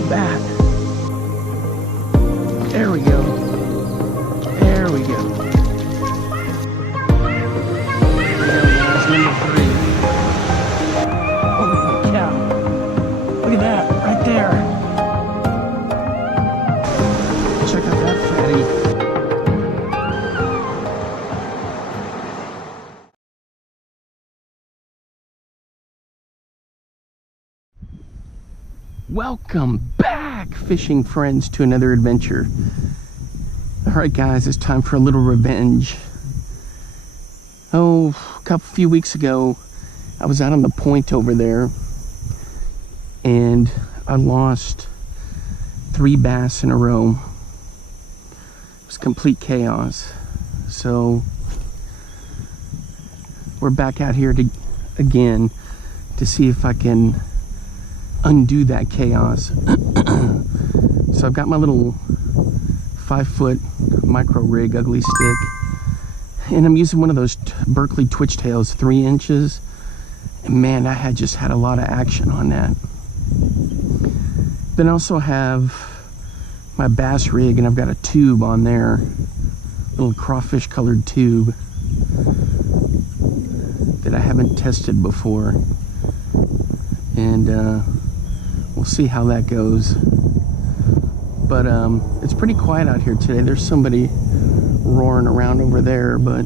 the bat. There we go. There we go. There we go. That's number 3. Holy cow. Look at that right there. Check out that fatty. Welcome back, fishing friends, to another adventure. Alright guys, it's time for a little revenge. A few weeks ago, I was out on the point over there and I lost 3 bass in a row. It was complete chaos. So we're back out here again to see if I can undo that chaos. So I've got my little 5-foot micro rig ugly stick, and I'm using one of those Berkley Twitch Tails 3 inches, and man, I just had a lot of action on that. Then I also have my bass rig, and I've got a tube on there, little crawfish colored tube that I haven't tested before, and we'll see how that goes. But it's pretty quiet out here today. There's somebody roaring around over there, but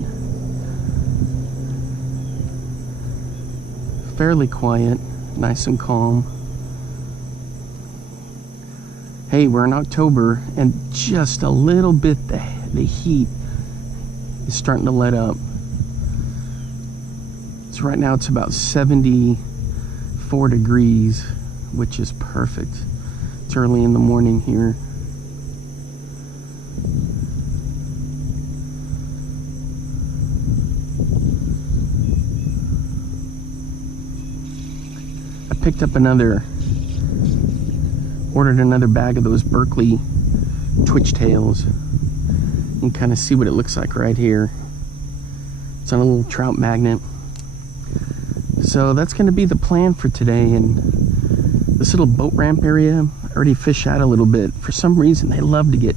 fairly quiet, nice and calm. Hey, we're in October, and just a little bit the heat is starting to let up. So right now it's about 74 degrees, which is perfect. It's early in the morning here. I picked up ordered another bag of those Berkley Twitch Tails. You can kind of see what it looks like right here. It's on a little trout magnet. So that's going to be the plan for today. And this little boat ramp area, I already fished out a little bit. For some reason, they love to get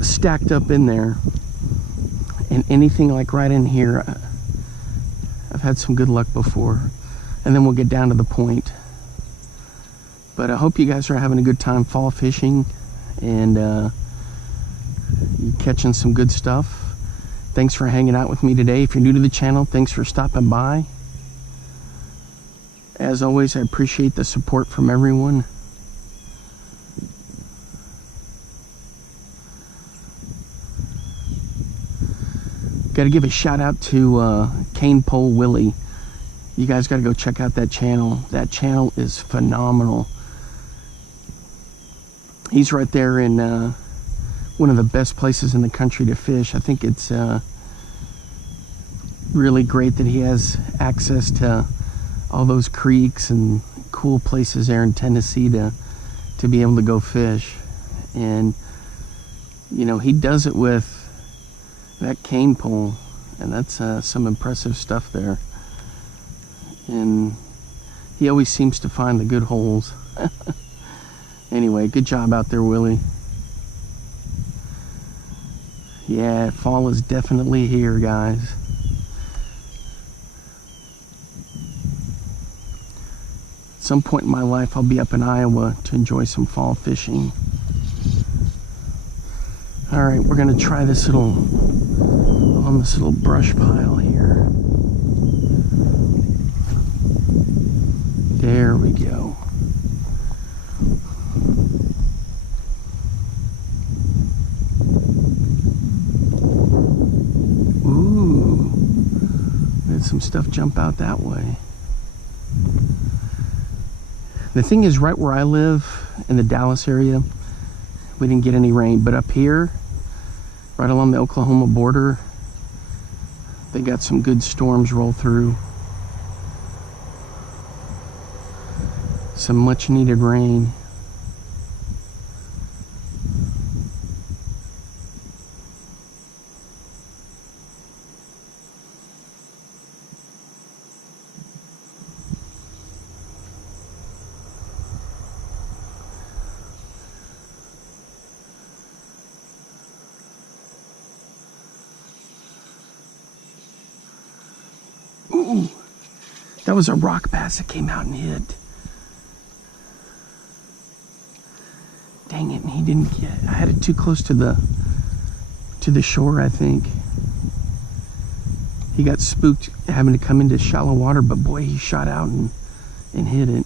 stacked up in there. And anything like right in here, I've had some good luck before. And then we'll get down to the point. But I hope you guys are having a good time fall fishing and you're catching some good stuff. Thanks for hanging out with me today. If you're new to the channel, thanks for stopping by. As always, I appreciate the support from everyone. Got to give a shout out to Cane Pole Willie. You guys got to go check out that channel. That channel is phenomenal. He's right there in one of the best places in the country to fish. I think it's really great that he has access to all those creeks and cool places there in Tennessee to be able to go fish. And you know, he does it with that cane pole, and that's some impressive stuff there. And he always seems to find the good holes. Anyway, good job out there, Willie. Yeah, fall is definitely here, guys. At some point in my life, I'll be up in Iowa to enjoy some fall fishing. All right, we're gonna try this little brush pile here. There we go. Ooh, we had some stuff jump out that way. The thing is, right where I live in the Dallas area, we didn't get any rain, but up here, right along the Oklahoma border, they got some good storms roll through. Some much needed rain. Ooh, that was a rock bass that came out and hit. Dang it, and he didn't get it. I had it too close to the shore, I think. He got spooked having to come into shallow water, but boy, he shot out and hit it.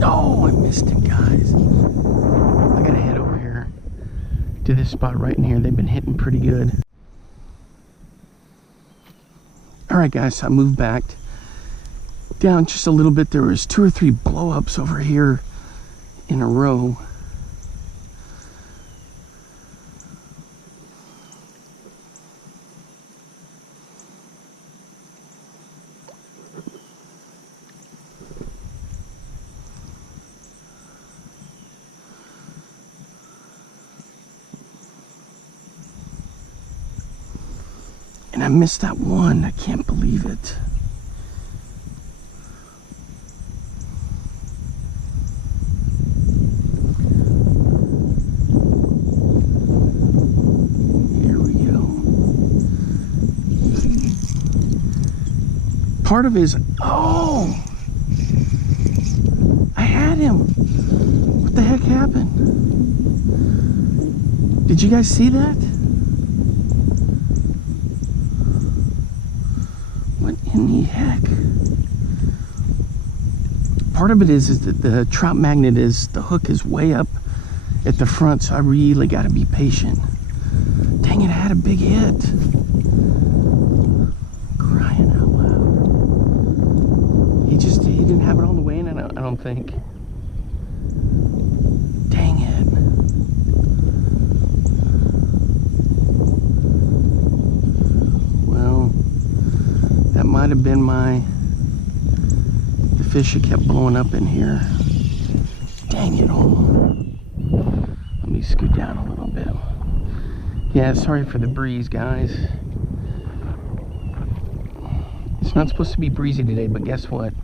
Oh, I missed him, guys. I gotta head over here to this spot right in here. They've been hitting pretty good. Alright guys, so I moved back down just a little bit. There was 2 or 3 blow-ups over here in a row. And I missed that one. I can't believe it. Here we go. Part of his... Oh! I had him. What the heck happened? Did you guys see that? What in the heck? Part of it is that the trout magnet the hook is way up at the front, so I really got to be patient. Dang it, I had a big hit. Crying out loud. He didn't have it on the way in, I don't think. Dang it. Well, that might have been the fish that kept blowing up in here. Dang it all. Let me scoot down a little bit. Yeah, sorry for the breeze, guys. It's not supposed to be breezy today, but guess what?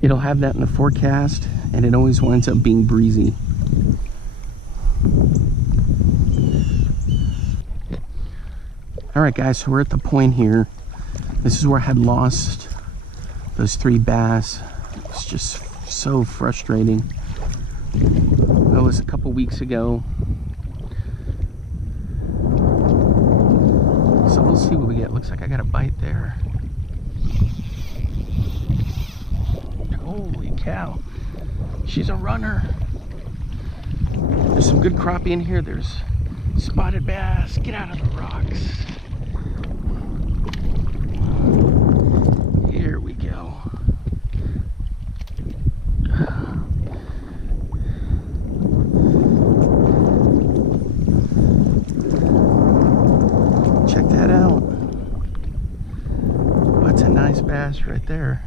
It'll have that in the forecast, and it always winds up being breezy. Alright guys, so we're at the point here. This is where I had lost those 3 bass. It was just so frustrating. It was a couple weeks ago. So we'll see what we get. Looks like I got a bite there. Holy cow. She's a runner. There's some good crappie in here. There's spotted bass. Get out of the rocks. Here we go. Check that out. That's a nice bass right there.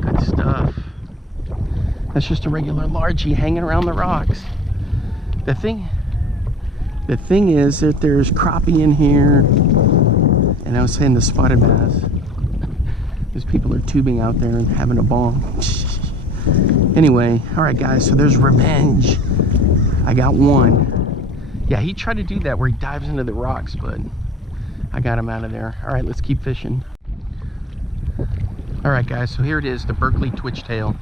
Good stuff. That's just a regular largie hanging around the rocks. The thing is that there's crappie in here, and I was saying the spotted bass. Those people are tubing out there and having a ball. Anyway, all right guys, so there's revenge. I got one. Yeah, he tried to do that where he dives into the rocks, but I got him out of there. All right, let's keep fishing. All right guys, so here it is, the Berkley Twitchtail.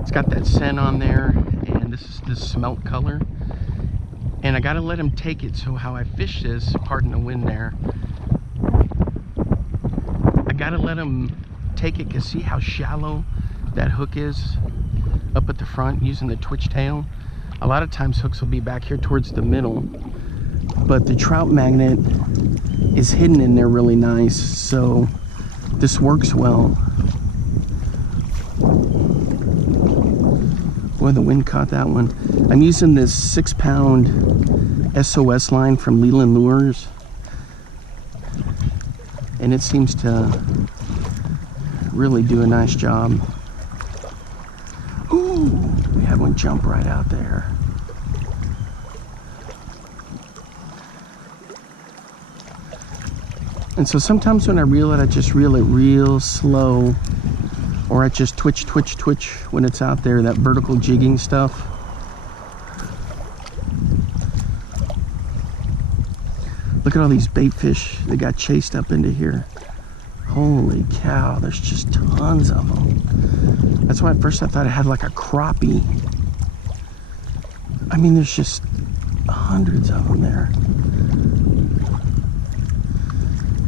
It's got that scent on there, and this is the smelt color. And I gotta let him take it, so how I fish this, pardon the wind there, I gotta let him take it, because see how shallow that hook is up at the front using the Twitchtail? A lot of times hooks will be back here towards the middle, but the trout magnet is hidden in there really nice, so this works well. Boy, the wind caught that one. I'm using this 6-pound SOS line from Leland Lures, and it seems to really do a nice job. Ooh, we had one jump right out there. And so sometimes when I reel it, I just reel it real slow, or I just twitch when it's out there, that vertical jigging stuff. Look at all these bait fish that got chased up into here. Holy cow, there's just tons of them. That's why at first I thought I had like a crappie. I mean, there's just hundreds of them there.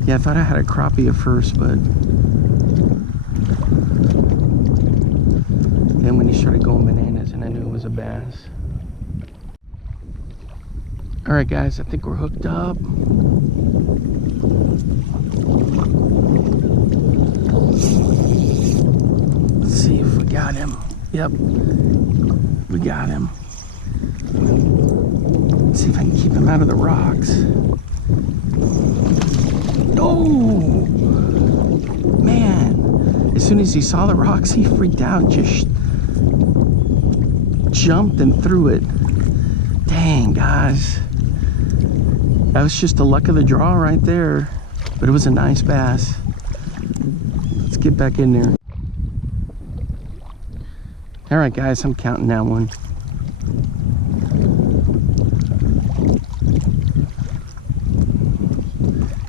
Yeah, I thought I had a crappie at first, but then when he started going bananas, and I knew it was a bass. All right, guys, I think we're hooked up. Let's see if we got him. Yep, we got him. Let's see if I can keep him out of the rocks. Oh, man. As soon as he saw the rocks, he freaked out and just jumped and threw it. Dang, guys. That was just the luck of the draw right there. But it was a nice bass. Let's get back in there. All right, guys, I'm counting that one.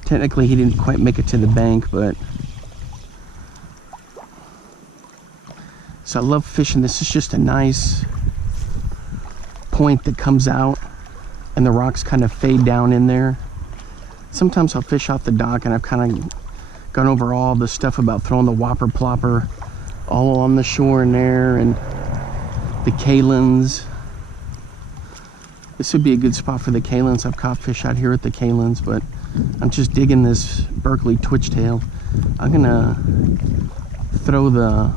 Technically, he didn't quite make it to the bank, but... So I love fishing. This is just a nice point that comes out, and the rocks kind of fade down in there. Sometimes I'll fish off the dock, and I've kind of gone over all the stuff about throwing the whopper plopper all along the shore in there, and the kalins. This would be a good spot for the kalins. I've caught fish out here at the kalins, but I'm just digging this Berkley twitchtail. I'm gonna throw the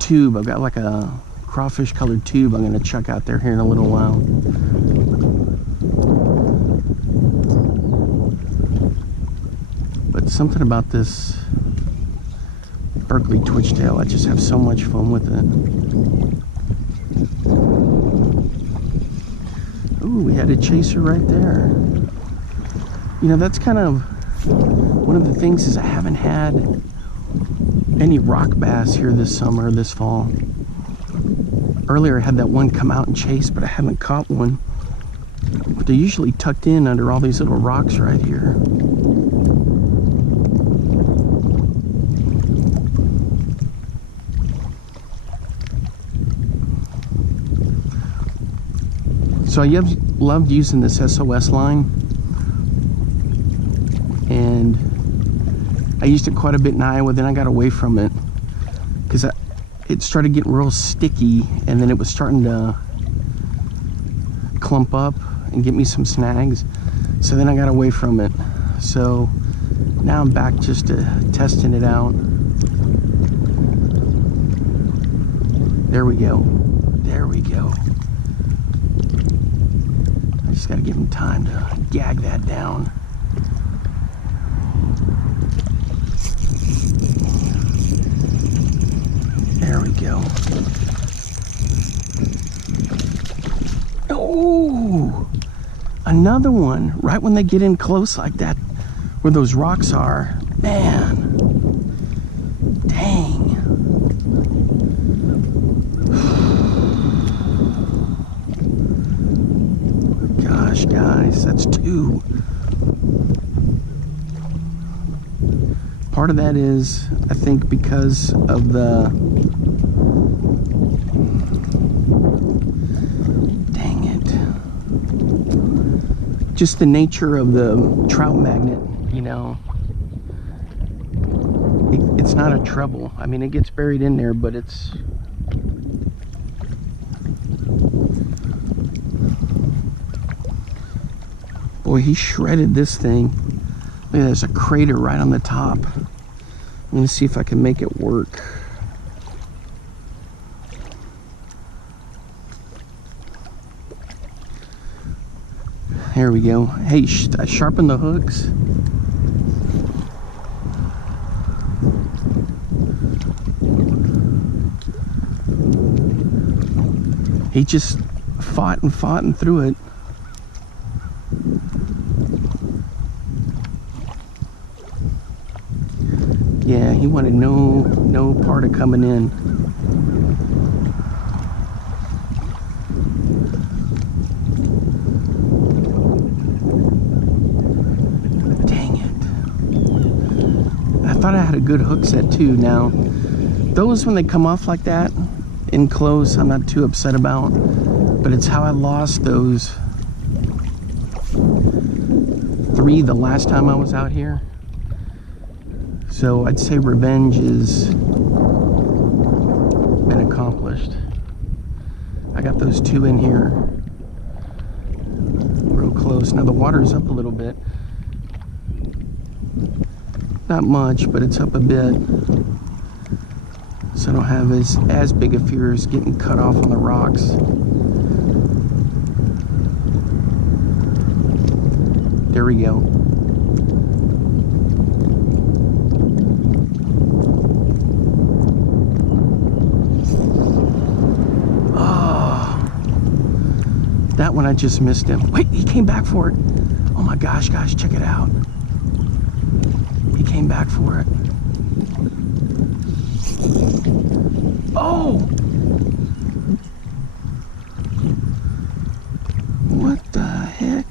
tube. I've got like a crawfish colored tube I'm gonna chuck out there here in a little while. But something about this Berkley twitchtail, I just have so much fun with it. Ooh, we had a chaser right there. You know, that's kind of one of the things, is I haven't had any rock bass here this summer, this fall. Earlier I had that one come out and chase, but I haven't caught one. But they're usually tucked in under all these little rocks right here. So I loved using this SOS line, and I used it quite a bit in Iowa. Then I got away from it because it started getting real sticky, and then it was starting to clump up and get me some snags. So then I got away from it. So now I'm back just to testing it out. There we go. There we go. I just got to give him time to gag that down. There we go. Oh, another one right when they get in close like that, where those rocks are. Man, dang. Gosh, guys, that's two. Part of that is, I think, because of the, dang it, just the nature of the trout magnet, you know. It's not a treble. I mean, it gets buried in there, but it's Boy, he shredded this thing. Look, there's a crater right on the top. I'm gonna see if I can make it work. There we go. Hey, I sharpened the hooks. He just fought and threw it. Yeah, he wanted no part of coming in. Dang it. I thought I had a good hook set too. Now, those when they come off like that, in close, I'm not too upset about, but it's how I lost those 3 the last time I was out here. So I'd say revenge has been accomplished. I got those 2 in here real close. Now the water's up a little bit. Not much, but it's up a bit. So I don't have as big a fear as getting cut off on the rocks. There we go. That one I just missed him. Wait, he came back for it. Oh my gosh, guys, check it out. He came back for it. Oh! What the heck?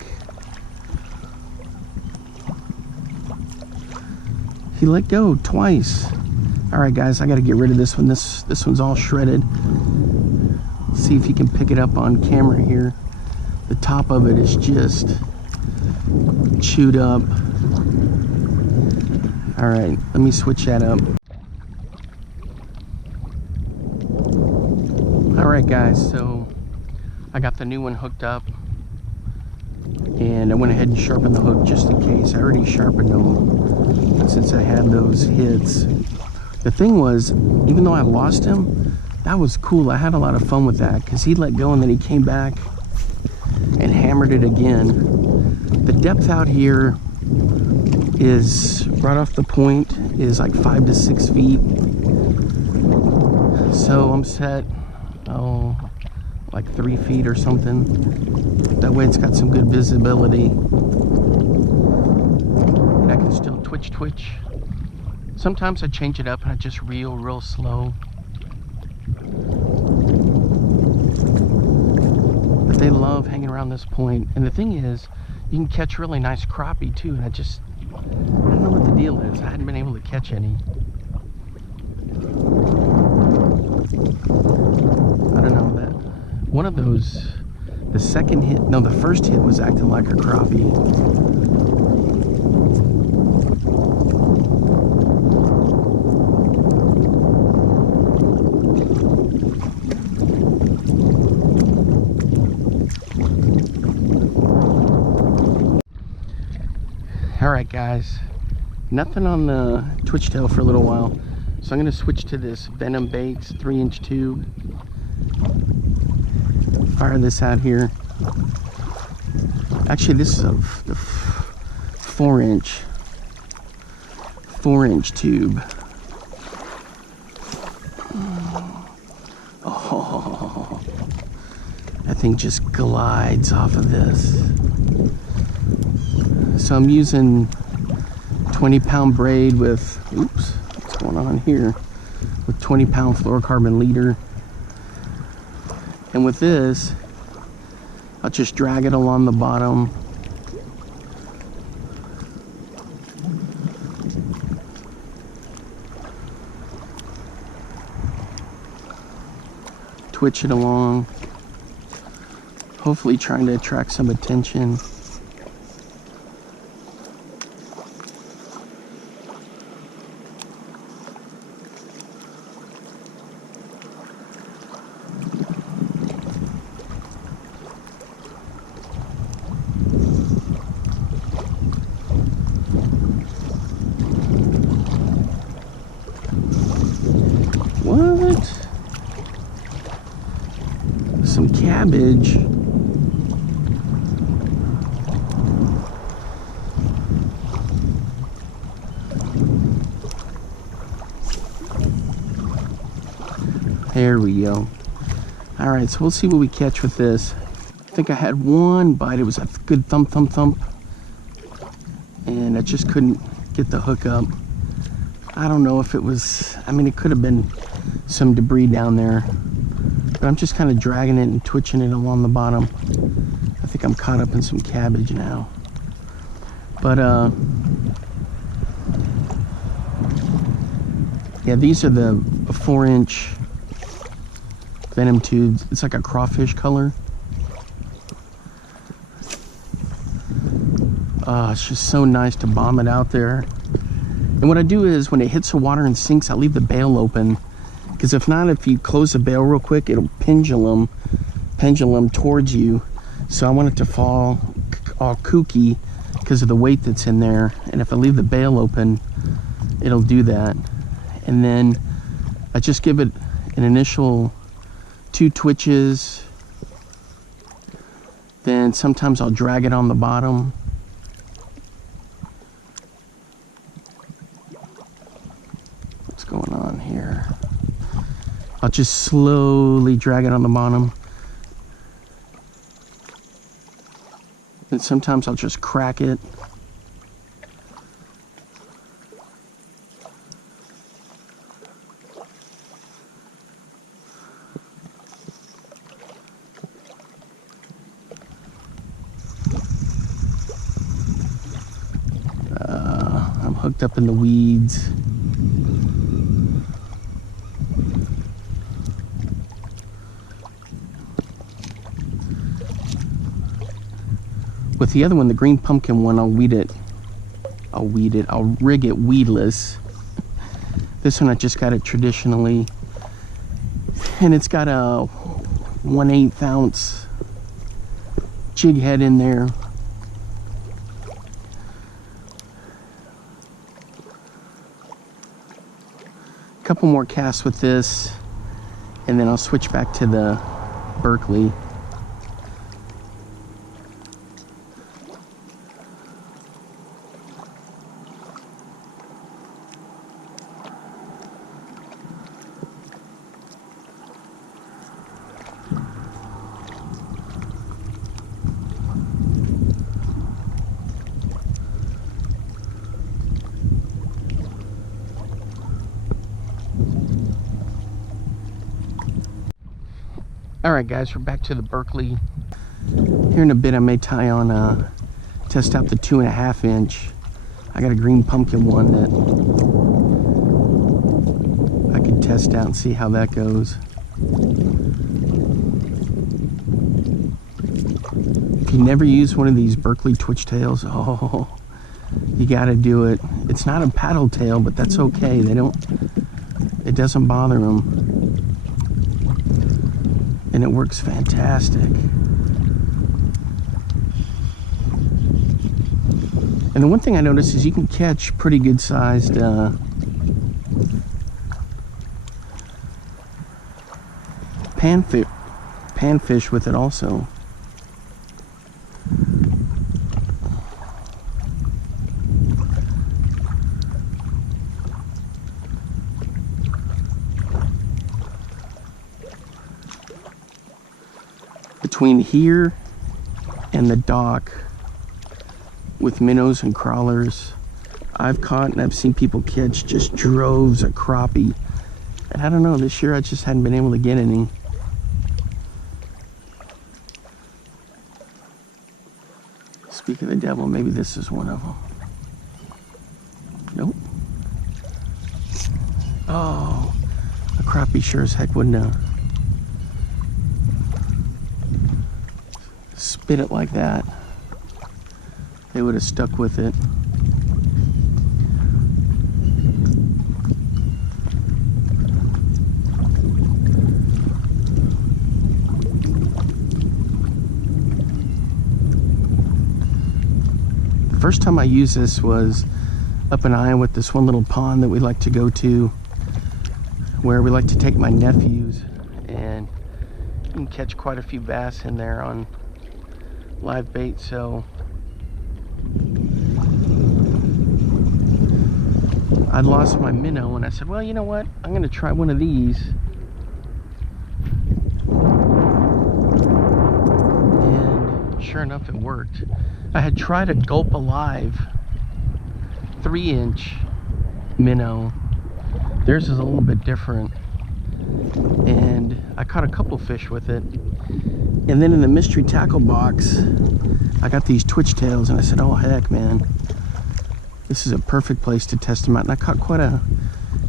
He let go twice. All right, guys, I got to get rid of this one. This one's all shredded. See if you can pick it up on camera here. The top of it is just chewed up. All right, let me switch that up. All right, guys, so I got the new one hooked up, and I went ahead and sharpened the hook just in case. I already sharpened them since I had those hits. The thing was, even though I lost him, that was cool. I had a lot of fun with that because he let go and then he came back and hammered it again. The depth out here is right off the point is like 5 to 6 feet. So I'm set, like 3 feet or something. That way it's got some good visibility. And I can still twitch. Sometimes I change it up and I just reel real slow. But they love hanging around this point. And the thing is, you can catch really nice crappie too. And I don't know what the deal is. I hadn't been able to catch any. I don't know that. One of those, the first hit was acting like a crappie. Alright guys, nothing on the twitch tail for a little while, so I'm going to switch to this Venom Baits 3-inch tube. Fire this out here. Actually, this is a 4-inch tube. Oh, that thing just glides off of this. So I'm using 20-pound braid with, oops, what's going on here? With 20-pound fluorocarbon leader. And with this, I'll just drag it along the bottom. Twitch it along. Hopefully trying to attract some attention. cabbage. There we go. All right, so we'll see what we catch with this. I think I had one bite. It was a good thump, thump, thump. And I just couldn't get the hook up. I don't know if it was, I mean, it could have been some debris down there. But I'm just kind of dragging it and twitching it along the bottom. I think I'm caught up in some cabbage now. But, yeah, these are the 4-inch venom tubes. It's like a crawfish color. It's just so nice to bomb it out there. And what I do is when it hits the water and sinks, I leave the bail open. Because if not, if you close the bail real quick, it'll pendulum towards you. So I want it to fall all kooky because of the weight that's in there. And if I leave the bail open, it'll do that. And then I just give it an initial 2 twitches. Then sometimes I'll drag it on the bottom. What's going on here? I'll just slowly drag it on the bottom. And sometimes I'll just crack it. I'm hooked up in the weeds. With the other one, the green pumpkin one, I'll rig it weedless. This one I just got it traditionally. And it's got a 1/8 ounce jig head in there. A couple more casts with this, and then I'll switch back to the Berkley. Alright guys, we're back to the Berkley. Here in a bit I may tie on, test out the 2.5 inch. I got a green pumpkin one that I could test out and see how that goes. If you never use one of these Berkley twitch tails, oh, you gotta do it. It's not a paddle tail, but that's okay. It doesn't bother them. And it works fantastic. And the one thing I noticed is you can catch pretty good sized panfish with it also. Between here and the dock with minnows and crawlers, I've caught and I've seen people catch just droves of crappie. And I don't know, this year I just hadn't been able to get any. Speak of the devil, maybe this is one of them. Nope. Oh, a crappie sure as heck wouldn't have spit it like that. They would have stuck with it. The first time I used this was up in Iowa with this one little pond that we like to go to, where we like to take my nephews, and You can catch quite a few bass in there on live bait. So I'd lost my minnow and I said, well, you know what? I'm gonna try one of these. And sure enough, it worked. I had tried a Gulp Alive 3-inch minnow. Theirs is a little bit different. And I caught a couple fish with it. And then in the mystery tackle box, I got these twitch tails and I said, oh heck, man. This is a perfect place to test them out. And I caught quite a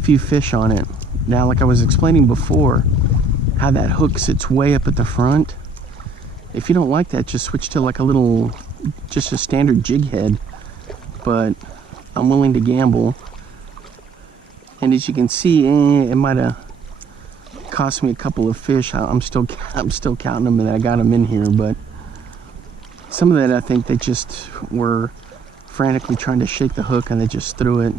few fish on it. Now, like I was explaining before, how that hook sits way up at the front. If you don't like that, just switch to like a little, just a standard jig head. But I'm willing to gamble. And as you can see, it might have cost me a couple of fish. I'm still counting them and I got them in here. But some of that, I think they just were frantically trying to shake the hook and they just threw it.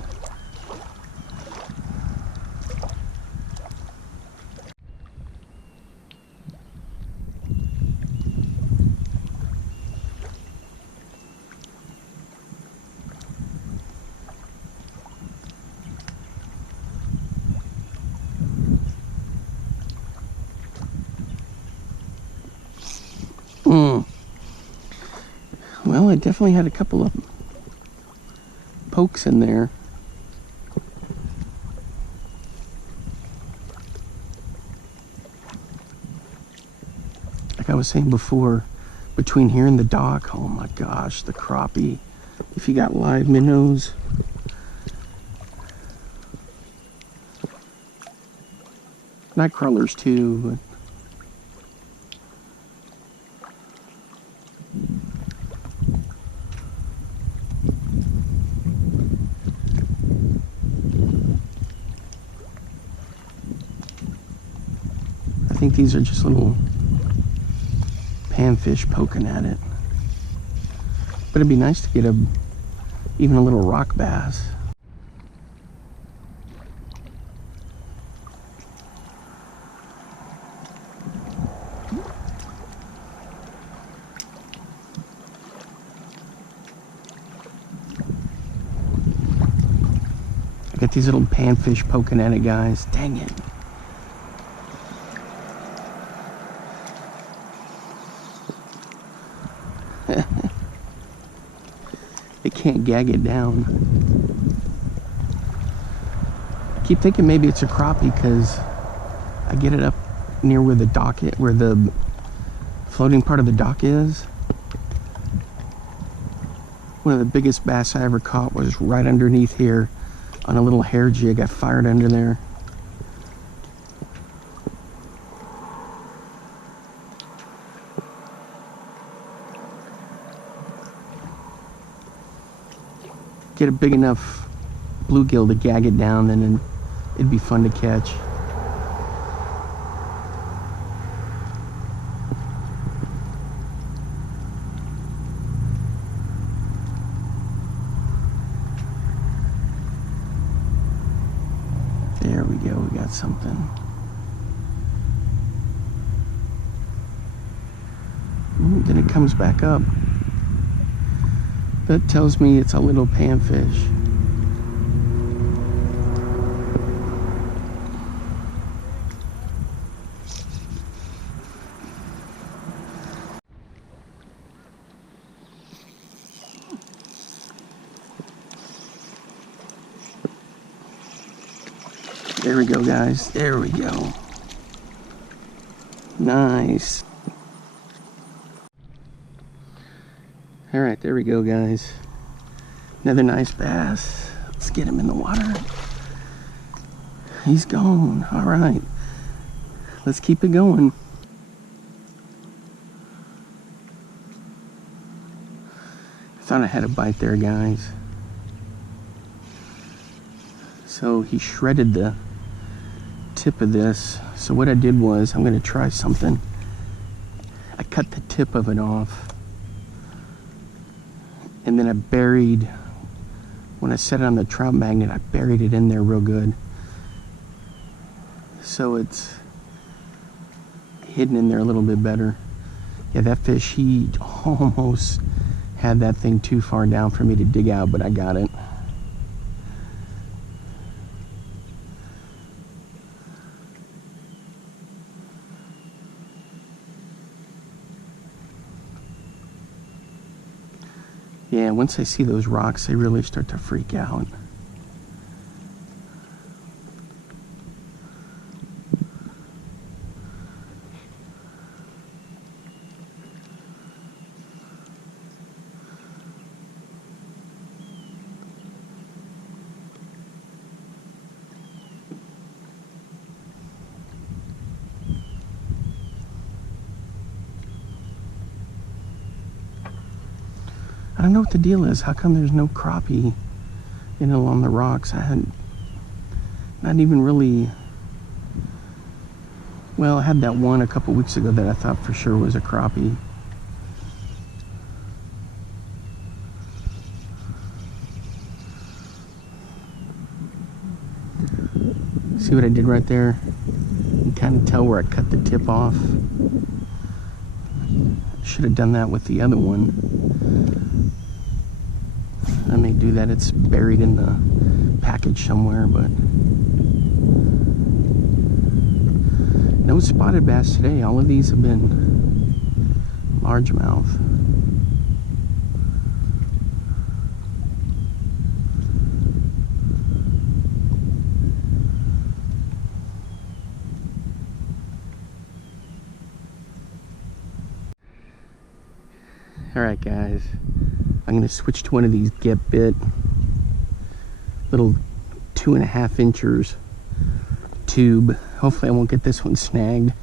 Well, I definitely had a couple of pokes in there. Like I was saying before, between here and the dock, oh my gosh, the crappie. If you got live minnows. Night crawlers too, but I think these are just little panfish poking at it. But it'd be nice to get even a little rock bass. I got these little panfish poking at it, guys. Dang it. They can't gag it down. I keep thinking maybe it's a crappie because I get it up near where the dock is, where the floating part of the dock is. One of the biggest bass I ever caught was right underneath here on a little hair jig I fired under there. Get a big enough bluegill to gag it down, and then it'd be fun to catch. There we go, we got something. Ooh, then it comes back up. That tells me it's a little panfish. There we go, guys. There we go. Nice. All right, there we go, guys. Another nice bass. Let's get him in the water. He's gone. All right. Let's keep it going. I thought I had a bite there, guys. So he shredded the tip of this. So what I did was, I'm going to try something. I cut the tip of it off. And then I buried, when I set it on the trout magnet, I buried it in there real good. So hidden in there a little bit better. Yeah, that fish, he almost had that thing too far down for me to dig out, but I got it. Yeah, once I see those rocks, they really start to freak out. I don't know what the deal is. How come there's no crappie along the rocks? I had not even really... Well, I had that one a couple weeks ago that I thought for sure was a crappie. See what I did right there? You can kind of tell where I cut the tip off. Should have done that with the other one. I may do that. It's buried in the package somewhere, but no spotted bass today. All of these have been largemouth. Alright guys, I'm going to switch to one of these Get Bit little 2.5 inchers tube. Hopefully I won't get this one snagged.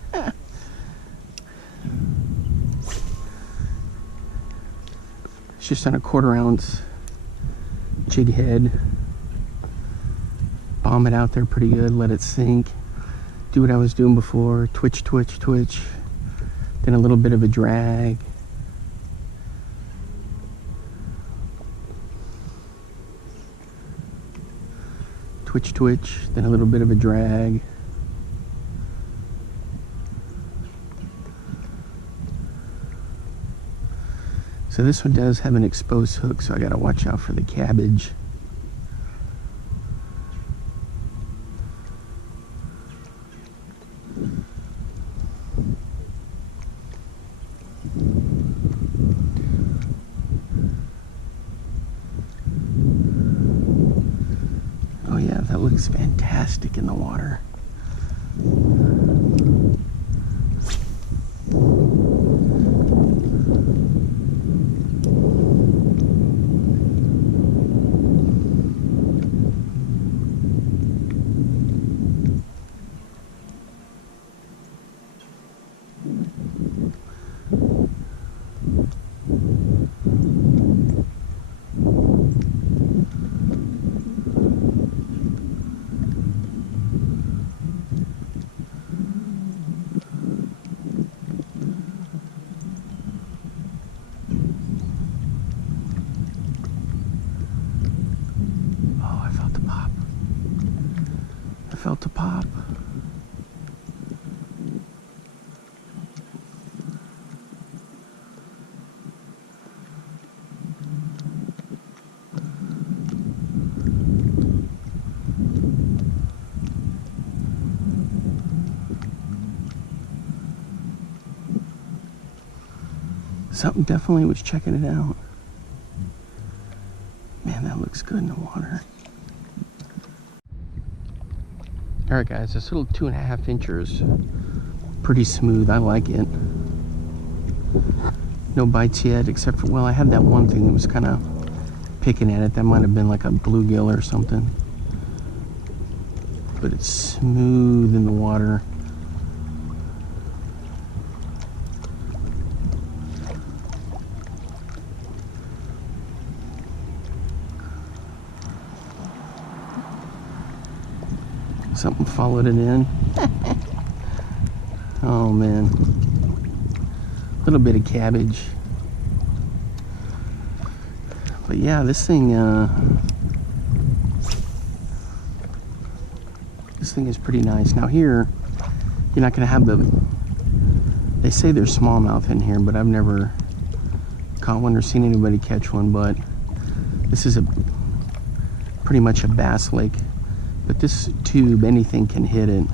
It's just on a 1/4 ounce jig head. Bomb it out there pretty good, let it sink. Do what I was doing before, twitch, twitch, twitch. Then a little bit of a drag. Twitch, twitch, then a little bit of a drag. So this one does have an exposed hook, so I gotta watch out for the cabbage. Oh yeah, that looks fantastic in the water. Felt a pop. Something definitely was checking it out. Man, that looks good in the water. Alright guys, this little 2.5 inchers, pretty smooth, I like it. No bites yet, except for, well, I had that one thing that was kind of picking at it. That might have been like a bluegill or something. But it's smooth in the water. Something followed it in. Oh man. A little bit of cabbage. But yeah, this thing is pretty nice. Now here, you're not gonna have the say there's smallmouth in here, but I've never caught one or seen anybody catch one. But this is pretty much a bass lake. But this tube, anything can hit it.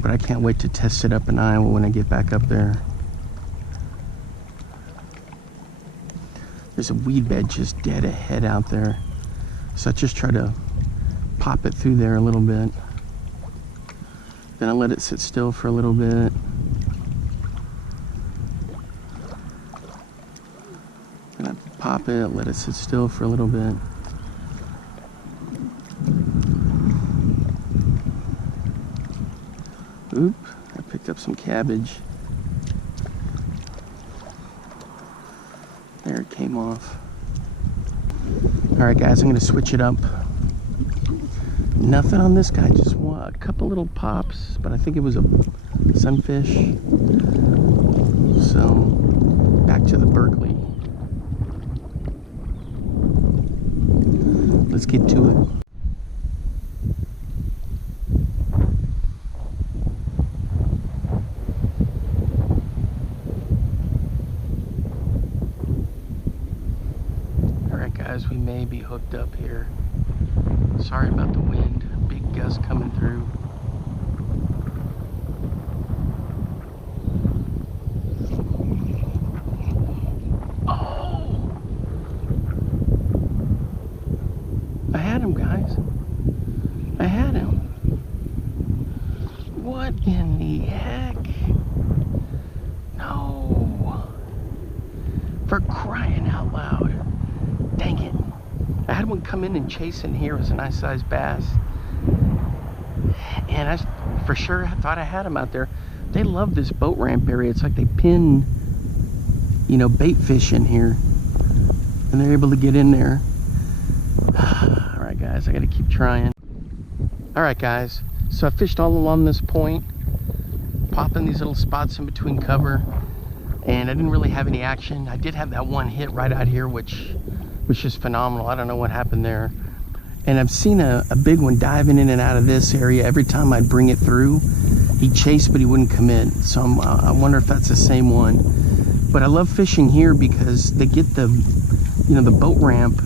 But I can't wait to test it up in Iowa when I get back up there. There's a weed bed just dead ahead out there. So I just try to pop it through there a little bit. Then I let it sit still for a little bit. Then I pop it, let it sit still for a little bit. Oop, I picked up some cabbage. There, it came off. Alright guys, I'm gonna switch it up. Nothing on this guy, just a couple little pops, but I think it was a sunfish. So, back to the Berkley. Let's get to it. Alright guys, we may be hooked up here. Sorry about the wind, big gust coming through. Oh! I had him, guys. I had him. What in the heck? No. For crying out loud. Dang it. I had one come in and chase in here. It was a nice sized bass. And I for sure thought I had him out there. They love this boat ramp area. It's like they pin, you know, bait fish in here. And they're able to get in there. Alright guys, I gotta keep trying. Alright guys, so I fished all along this point, popping these little spots in between cover. And I didn't really have any action. I did have that one hit right out here, which is phenomenal. I don't know what happened there. And I've seen a big one diving in and out of this area. Every time I'd bring it through, he'd chase, but he wouldn't commit. So I wonder if that's the same one. But I love fishing here because they get the, you know, the boat ramp.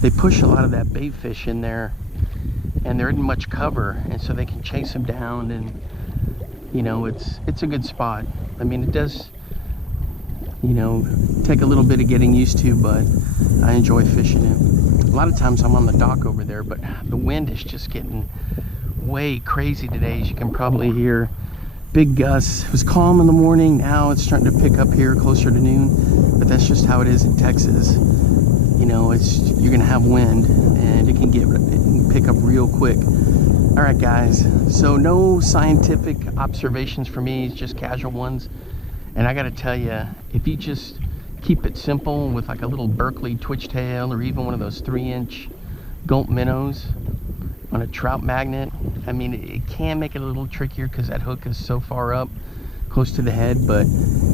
They push a lot of that bait fish in there, and there isn't much cover, and so they can chase them down. And you know, it's a good spot. I mean, it does, you know, take a little bit of getting used to, but I enjoy fishing it. A lot of times I'm on the dock over there, but the wind is just getting way crazy today, as you can probably hear. Big gusts. It was calm in the morning. Now it's starting to pick up here closer to noon, but that's just how it is in Texas. You know, you're gonna have wind, and it can pick up real quick. All right, guys. So no scientific observations for me, it's just casual ones. And I gotta tell you, if you just keep it simple with like a little Berkley twitch tail, or even one of those 3-inch gulp minnows on a trout magnet, I mean, it can make it a little trickier because that hook is so far up close to the head. But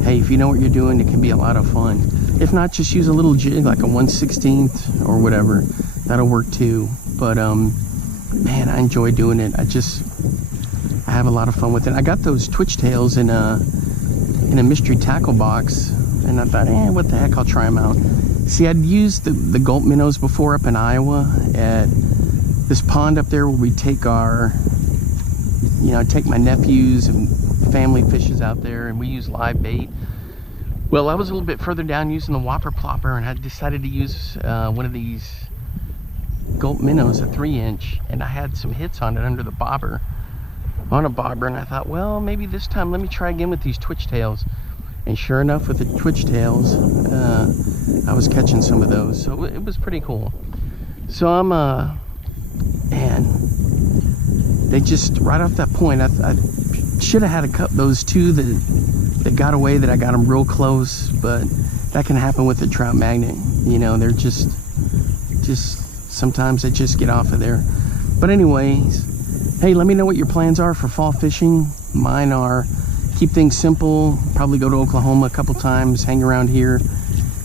hey, if you know what you're doing, it can be a lot of fun. If not, just use a little jig like a 1/16 or whatever. That'll work too. But man, I enjoy doing it. I have a lot of fun with it. I got those twitch tails in a mystery tackle box, and I thought, what the heck, I'll try them out. See, I'd used the gulp minnows before up in Iowa at this pond up there where we take our, you know, take my nephews and family fishes out there, and we use live bait. Well, I was a little bit further down using the Whopper Plopper, and I decided to use one of these gulp minnows, a 3-inch, and I had some hits on it under the bobber, on a bobber, and I thought, well, maybe this time let me try again with these twitch tails. And sure enough, with the twitch tails, I was catching some of those, so it was pretty cool. So I'm man, they just, right off that point, I should have had to cut those two that got away, that I got them real close, but that can happen with the trout magnet. You know, they're just sometimes they just get off of there. But anyways, hey, let me know what your plans are for fall fishing. Mine are keep things simple, probably go to Oklahoma a couple times, hang around here.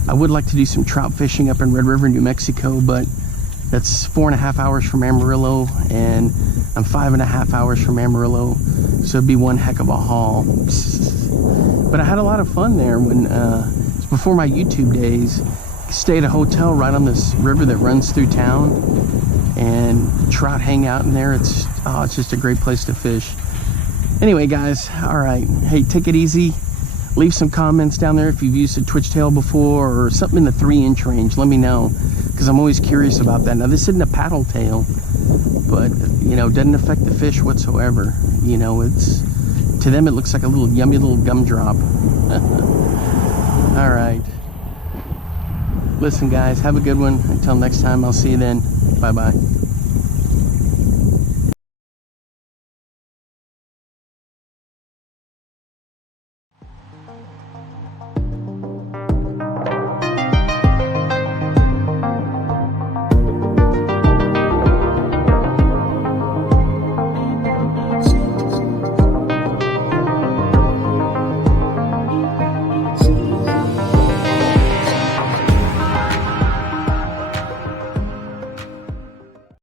I would like to do some trout fishing up in Red River, New Mexico, but that's 4.5 hours from Amarillo, and I'm 5.5 hours from Amarillo. So it'd be one heck of a haul. But I had a lot of fun there when, before my YouTube days. Stay at a hotel right on this river that runs through town, and trout hang out in there. It's just a great place to fish. Anyway, guys, all right. Hey, take it easy. Leave some comments down there if you've used a twitchtail before or something in the 3-inch range. Let me know, because I'm always curious about that. Now, this isn't a paddle tail, but, you know, doesn't affect the fish whatsoever. You know, it's, to them, it looks like a little yummy little gumdrop. All right. Listen, guys, have a good one. Until next time, I'll see you then. Bye-bye.